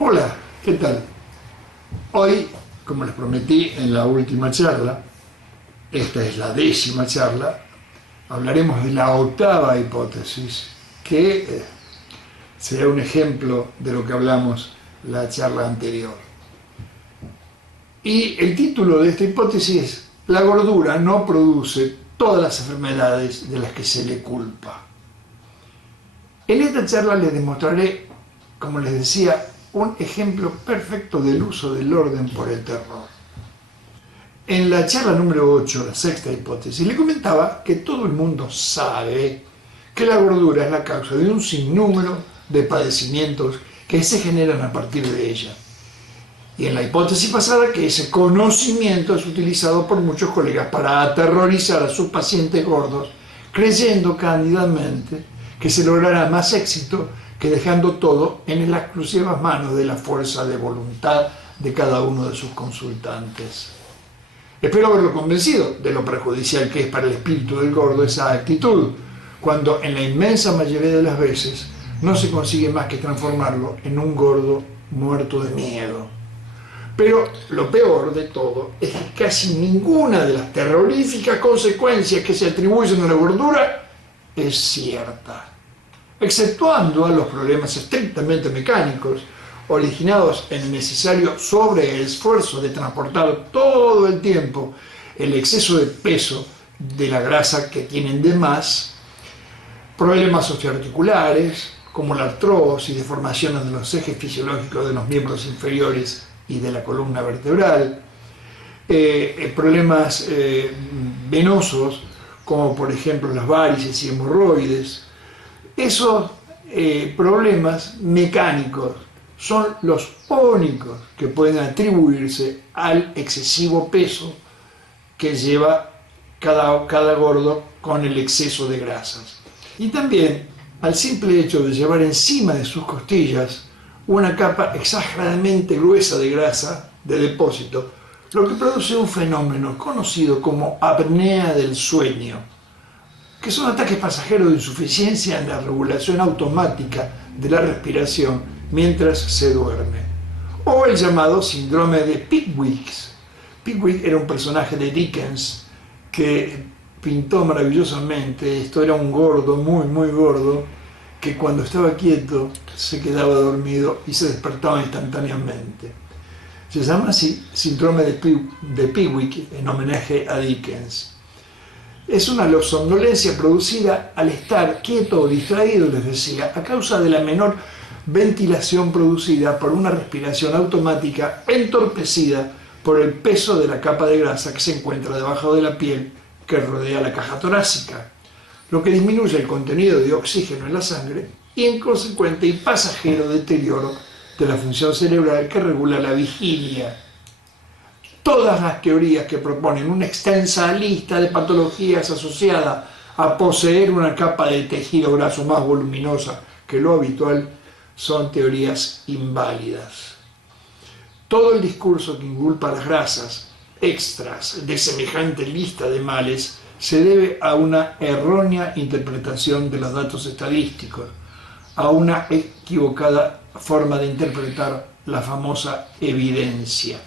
Hola, ¿qué tal? Hoy, como les prometí en la última charla, esta es la 10ª charla, hablaremos de la 8ª hipótesis, que será un ejemplo de lo que hablamos la charla anterior. Y el título de esta hipótesis es: la gordura no produce todas las enfermedades de las que se le culpa. En esta charla les demostraré, como les decía, un ejemplo perfecto del uso del orden por el terror. En la charla número 8, la 6ª hipótesis, le comentaba que todo el mundo sabe que la gordura es la causa de un sinnúmero de padecimientos que se generan a partir de ella. Y en la hipótesis pasada, que ese conocimiento es utilizado por muchos colegas para aterrorizar a sus pacientes gordos, creyendo cándidamente que se logrará más éxito que dejando todo en las exclusivas manos de la fuerza de voluntad de cada uno de sus consultantes. Espero haberlo convencido de lo perjudicial que es para el espíritu del gordo esa actitud, cuando en la inmensa mayoría de las veces no se consigue más que transformarlo en un gordo muerto de miedo. Pero lo peor de todo es que casi ninguna de las terroríficas consecuencias que se atribuyen a la gordura es cierta, exceptuando a los problemas estrictamente mecánicos originados en el necesario sobreesfuerzo de transportar todo el tiempo el exceso de peso de la grasa que tienen de más, problemas osteoarticulares como la artrosis, deformaciones de los ejes fisiológicos de los miembros inferiores y de la columna vertebral, problemas venosos como por ejemplo las varices y hemorroides. Esos problemas mecánicos son los únicos que pueden atribuirse al excesivo peso que lleva cada gordo con el exceso de grasas. Y también al simple hecho de llevar encima de sus costillas una capa exageradamente gruesa de grasa de depósito, lo que produce un fenómeno conocido como apnea del sueño, que son ataques pasajeros de insuficiencia en la regulación automática de la respiración mientras se duerme, o el llamado síndrome de Pickwick. Pickwick era un personaje de Dickens que pintó maravillosamente. Esto era un gordo, muy gordo, que cuando estaba quieto se quedaba dormido y se despertaba instantáneamente. Se llama así síndrome de Pickwick en homenaje a Dickens. Es una somnolencia producida al estar quieto o distraído, les decía, a causa de la menor ventilación producida por una respiración automática entorpecida por el peso de la capa de grasa que se encuentra debajo de la piel que rodea la caja torácica, lo que disminuye el contenido de oxígeno en la sangre y en consecuente y pasajero deterioro de la función cerebral que regula la vigilia. Todas las teorías que proponen una extensa lista de patologías asociadas a poseer una capa de tejido graso más voluminosa que lo habitual son teorías inválidas. Todo el discurso que inculpa las grasas extras de semejante lista de males se debe a una errónea interpretación de los datos estadísticos, a una equivocada forma de interpretar la famosa evidencia.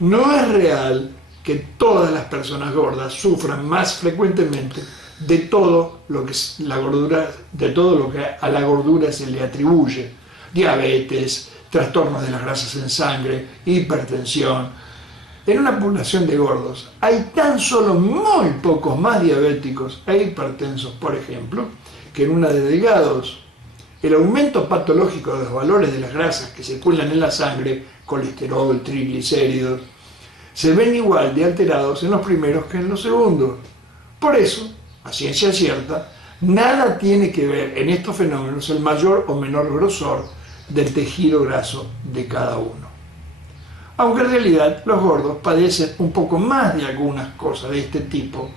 No es real que todas las personas gordas sufran más frecuentemente de todo lo que a la gordura se le atribuye: diabetes, trastornos de las grasas en sangre, hipertensión. En una población de gordos hay tan solo muy pocos más diabéticos e hipertensos, por ejemplo, que en una de delgados. El aumento patológico de los valores de las grasas que circulan en la sangre, colesterol, triglicéridos, se ven igual de alterados en los primeros que en los segundos. Por eso, a ciencia cierta, nada tiene que ver en estos fenómenos el mayor o menor grosor del tejido graso de cada uno. Aunque en realidad los gordos padecen un poco más de algunas cosas de este tipo,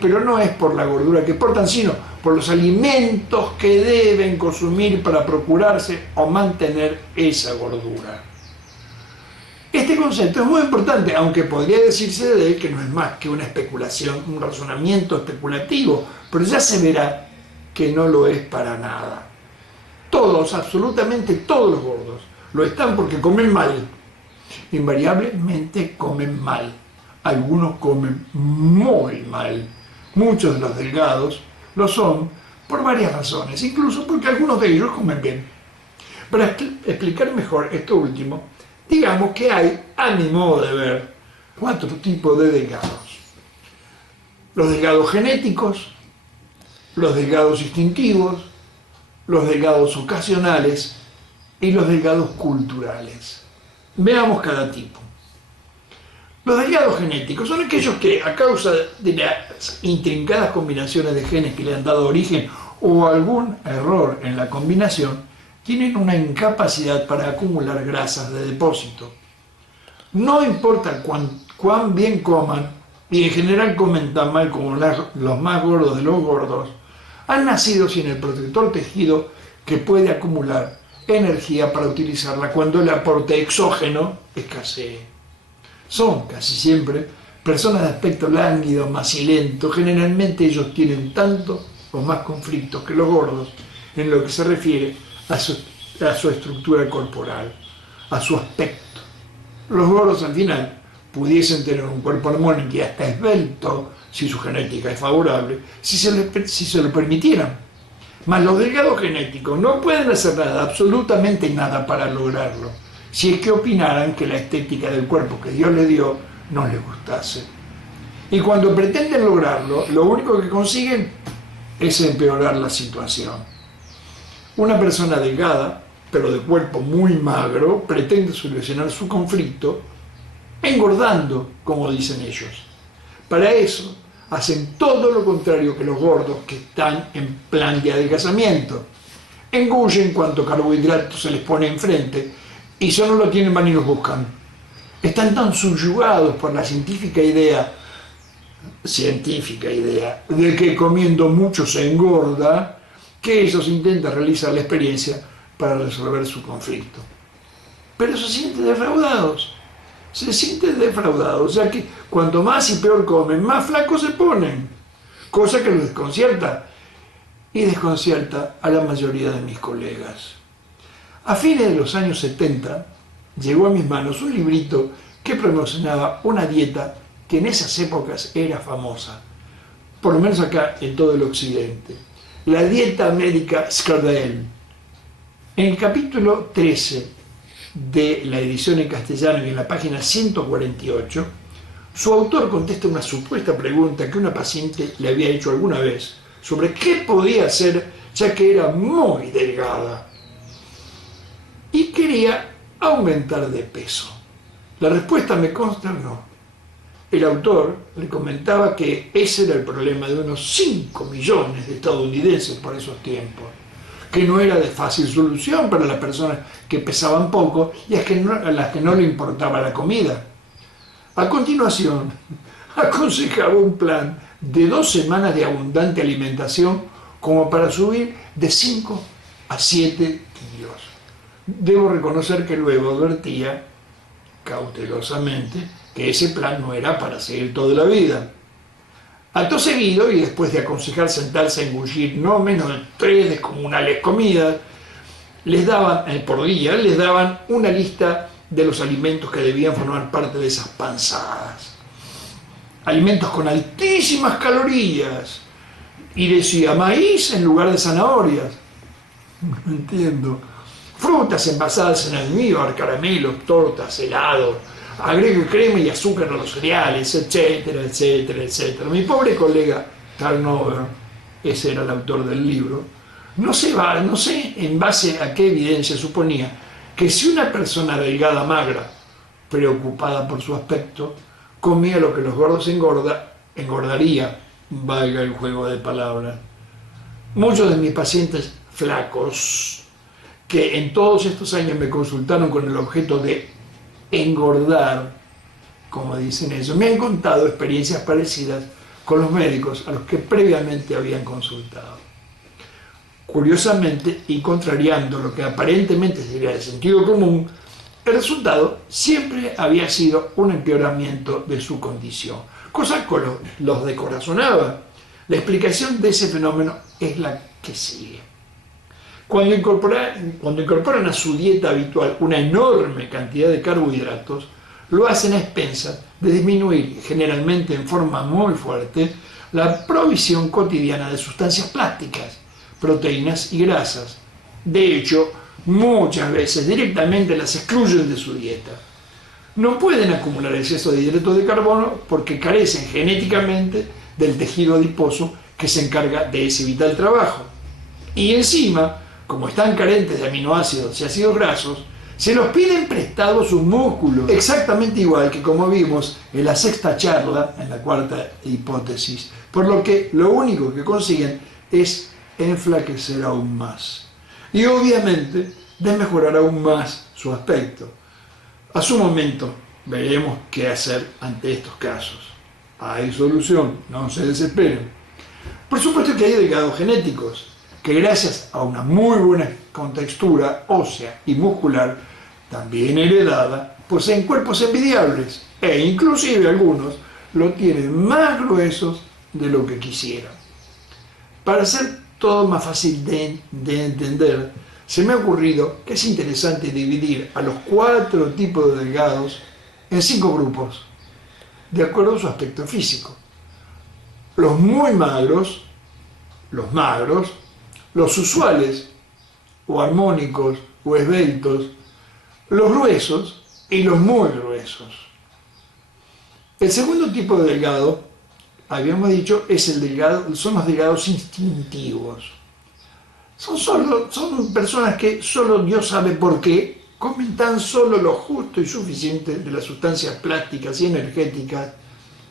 pero no es por la gordura que portan, sino por los alimentos que deben consumir para procurarse o mantener esa gordura. Este concepto es muy importante, aunque podría decirse de él que no es más que una especulación, un razonamiento especulativo, pero ya se verá que no lo es para nada. Todos, absolutamente todos los gordos, Lo están porque comen mal. Invariablemente comen mal. Algunos comen muy mal. Muchos de los delgados lo son por varias razones, incluso porque algunos de ellos comen bien. Para explicar mejor esto último, digamos que hay, a mi modo de ver, 4 tipos de delgados. Los delgados genéticos, los delgados instintivos, los delgados ocasionales y los delgados culturales. Veamos cada tipo. Los delgados genéticos son aquellos que, a causa de las intrincadas combinaciones de genes que le han dado origen o algún error en la combinación, tienen una incapacidad para acumular grasas de depósito. No importa cuán bien coman, y en general comen tan mal como los más gordos de los gordos, han nacido sin el protector tejido que puede acumular energía para utilizarla cuando el aporte exógeno escasee. Son casi siempre personas de aspecto lánguido, macilento. Generalmente ellos tienen tanto o más conflictos que los gordos en lo que se refiere a su estructura corporal, a su aspecto. Los gordos al final pudiesen tener un cuerpo armónico y hasta esbelto, si su genética es favorable, si se lo permitieran. Mas los delgados genéticos no pueden hacer nada, absolutamente nada para lograrlo, si es que opinaran que la estética del cuerpo que Dios les dio no les gustase. Y cuando pretenden lograrlo, lo único que consiguen es empeorar la situación. Una persona delgada, pero de cuerpo muy magro, pretende solucionar su conflicto engordando, como dicen ellos. Para eso, hacen todo lo contrario que los gordos que están en plan de adelgazamiento. Engullen cuanto carbohidrato se les pone enfrente y solo lo tienen van y los buscan. Están tan subyugados por la científica idea de que comiendo mucho se engorda, que ellos intentan realizar la experiencia para resolver su conflicto. Pero se sienten defraudados. O sea que cuanto más y peor comen, más flacos se ponen, cosa que los desconcierta y desconcierta a la mayoría de mis colegas. A fines de los años 70 llegó a mis manos un librito que promocionaba una dieta que en esas épocas era famosa, por lo menos acá en todo el occidente, la dieta médica Skardel. En el capítulo 13 de la edición en castellano y en la página 148, su autor contesta una supuesta pregunta que una paciente le había hecho alguna vez sobre qué podía hacer ya que era muy delgada y quería aumentar de peso. La respuesta me consternó. El autor le comentaba que ese era el problema de unos 5 millones de estadounidenses por esos tiempos, que no era de fácil solución para las personas que pesaban poco y a las que no le importaba la comida. A continuación, aconsejaba un plan de 2 semanas de abundante alimentación como para subir de 5 a 7 kilos. Debo reconocer que luego advertía, cautelosamente, que ese plan no era para seguir toda la vida. Acto seguido, y después de aconsejar sentarse a engullir no menos de 3 descomunales comidas, por día, les daban una lista de los alimentos que debían formar parte de esas panzadas. Alimentos con altísimas calorías. Y decía maíz en lugar de zanahorias. No entiendo. Frutas envasadas en almíbar, caramelos, tortas, helados. Agregue crema y azúcar a los cereales, etcétera, etcétera, etcétera. Mi pobre colega Tarnover, ese era el autor del libro, no sé en base a qué evidencia suponía que si una persona delgada, magra, preocupada por su aspecto, comía lo que los gordos engordaría, valga el juego de palabras. Muchos de mis pacientes flacos, que en todos estos años me consultaron con el objeto de engordar, como dicen ellos, me han contado experiencias parecidas con los médicos a los que previamente habían consultado. Curiosamente, y contrariando lo que aparentemente sería de sentido común, el resultado siempre había sido un empeoramiento de su condición, cosa que los descorazonaba. La explicación de ese fenómeno es la que sigue. Cuando incorporan a su dieta habitual una enorme cantidad de carbohidratos, lo hacen a expensas de disminuir, generalmente en forma muy fuerte, la provisión cotidiana de sustancias plásticas, proteínas y grasas. De hecho, muchas veces directamente las excluyen de su dieta. No pueden acumular exceso de hidratos de carbono porque carecen genéticamente del tejido adiposo que se encarga de ese vital trabajo. Y encima, como están carentes de aminoácidos y ácidos grasos, se los piden prestados sus músculos, exactamente igual que como vimos en la sexta charla, en la cuarta hipótesis, por lo que lo único que consiguen es enflaquecer aún más. Y obviamente desmejorar aún más su aspecto. A su momento veremos qué hacer ante estos casos. Hay solución, no se desesperen. Por supuesto que hay delgados genéticos, que gracias a una muy buena contextura ósea y muscular, también heredada, poseen cuerpos envidiables e inclusive algunos lo tienen más gruesos de lo que quisieran. Para hacer todo más fácil de entender, se me ha ocurrido que es interesante dividir a los 4 tipos de delgados en 5 grupos, de acuerdo a su aspecto físico. Los muy magros, los usuales, o armónicos, o esbeltos, los gruesos y los muy gruesos. El segundo tipo de delgado, habíamos dicho, son los delgados instintivos. Son personas que solo Dios sabe por qué comen tan solo lo justo y suficiente de las sustancias plásticas y energéticas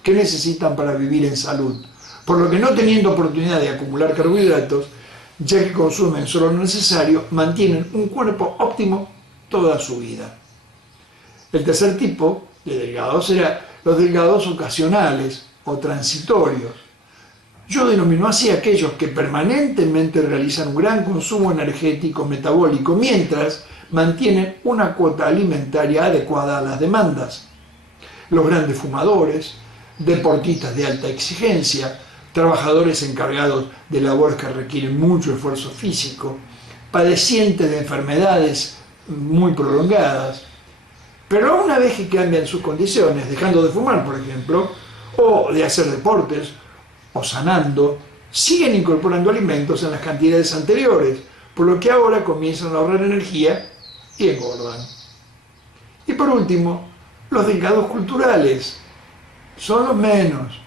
que necesitan para vivir en salud, por lo que no teniendo oportunidad de acumular carbohidratos, ya que consumen solo lo necesario, mantienen un cuerpo óptimo toda su vida. El tercer tipo de delgados será los delgados ocasionales o transitorios. Yo denomino así a aquellos que permanentemente realizan un gran consumo energético metabólico mientras mantienen una cuota alimentaria adecuada a las demandas. Los grandes fumadores, deportistas de alta exigencia, trabajadores encargados de labores que requieren mucho esfuerzo físico, padecientes de enfermedades muy prolongadas. Pero una vez que cambian sus condiciones, dejando de fumar, por ejemplo, o de hacer deportes, o sanando, siguen incorporando alimentos en las cantidades anteriores, por lo que ahora comienzan a ahorrar energía y engordan. Y por último, los delgados culturales. Son los menos,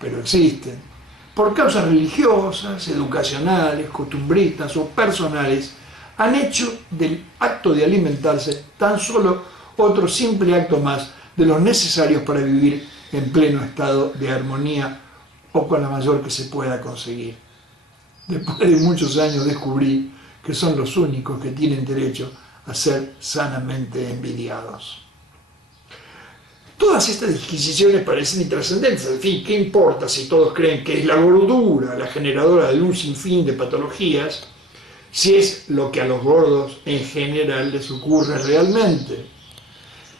pero existen. Por causas religiosas, educacionales, costumbristas o personales, han hecho del acto de alimentarse tan solo otro simple acto más de los necesarios para vivir en pleno estado de armonía o con la mayor que se pueda conseguir. Después de muchos años descubrí que son los únicos que tienen derecho a ser sanamente envidiados. Todas estas disquisiciones parecen intrascendentes. En fin, ¿qué importa si todos creen que es la gordura la generadora de un sinfín de patologías, si es lo que a los gordos en general les ocurre realmente?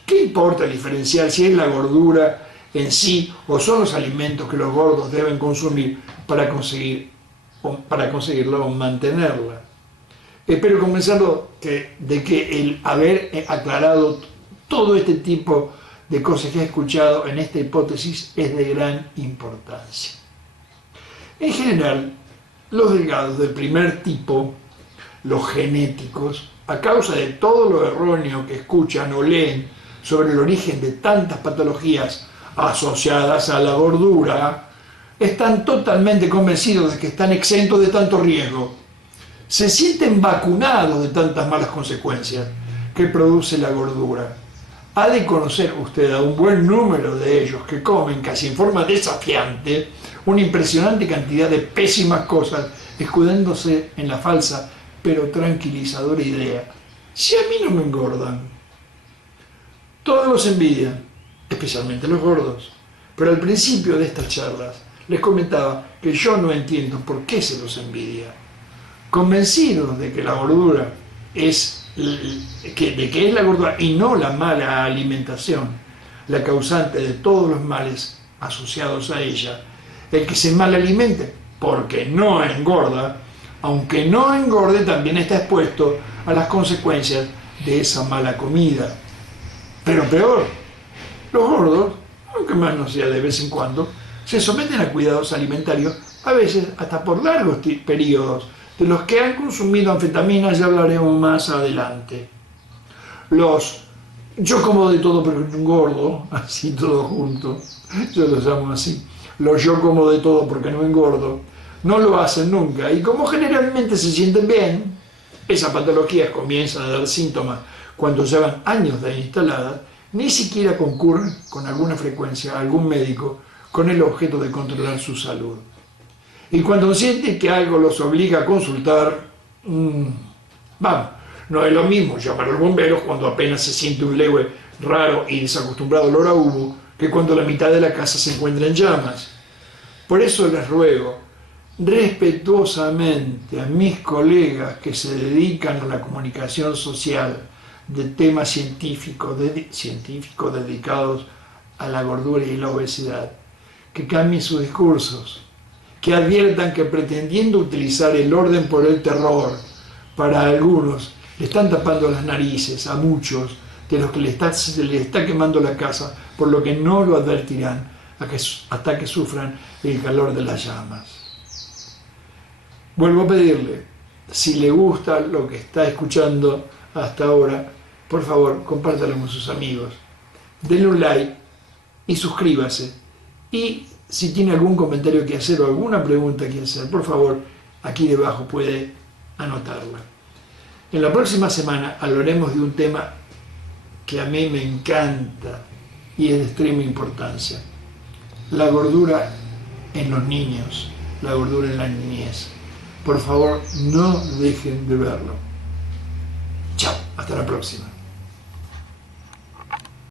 ¿Qué importa diferenciar si es la gordura en sí o son los alimentos que los gordos deben consumir para conseguirla o mantenerla? Espero convencerlo de que el haber aclarado todo este tipo de cosas que he escuchado en esta hipótesis es de gran importancia. En general, los delgados del primer tipo, los genéticos, a causa de todo lo erróneo que escuchan o leen sobre el origen de tantas patologías asociadas a la gordura, están totalmente convencidos de que están exentos de tanto riesgo. Se sienten vacunados de tantas malas consecuencias que produce la gordura. Ha de conocer usted a un buen número de ellos que comen casi en forma desafiante una impresionante cantidad de pésimas cosas, escudándose en la falsa pero tranquilizadora idea: si a mí no me engordan. Todos los envidian, especialmente los gordos. Pero al principio de estas charlas les comentaba que yo no entiendo por qué se los envidia. Convencidos de que la gordura es la gordura y no la mala alimentación la causante de todos los males asociados a ella, el que se mal alimente porque no engorda, aunque no engorde, también está expuesto a las consecuencias de esa mala comida. Pero peor, los gordos, aunque más no sea de vez en cuando, se someten a cuidados alimentarios, a veces hasta por largos periodos, de los que han consumido anfetaminas, ya hablaremos más adelante. Los yo como de todo pero no engordo, así todo junto, yo los llamo así, los yo como de todo porque no engordo, no lo hacen nunca, y como generalmente se sienten bien, esas patologías comienzan a dar síntomas cuando llevan años de instaladas, ni siquiera concurren con alguna frecuencia a algún médico con el objeto de controlar su salud. Y cuando sienten que algo los obliga a consultar, vamos, no es lo mismo llamar a los bomberos cuando apenas se siente un leve, raro y desacostumbrado olor a humo que cuando la mitad de la casa se encuentra en llamas. Por eso les ruego respetuosamente a mis colegas que se dedican a la comunicación social de temas científicos dedicados a la gordura y la obesidad, que cambien sus discursos, que adviertan que pretendiendo utilizar el orden por el terror, para algunos le están tapando las narices a muchos de los que se les está quemando la casa, por lo que no lo advertirán hasta que sufran el calor de las llamas. Vuelvo a pedirle, si le gusta lo que está escuchando hasta ahora, por favor, compártalo con sus amigos. Denle un like y suscríbase. Y si tiene algún comentario que hacer o alguna pregunta que hacer, por favor, aquí debajo puede anotarla. En la próxima semana hablaremos de un tema que a mí me encanta y es de extrema importancia. La gordura en los niños, la gordura en la niñez. Por favor, no dejen de verlo. Chao, hasta la próxima.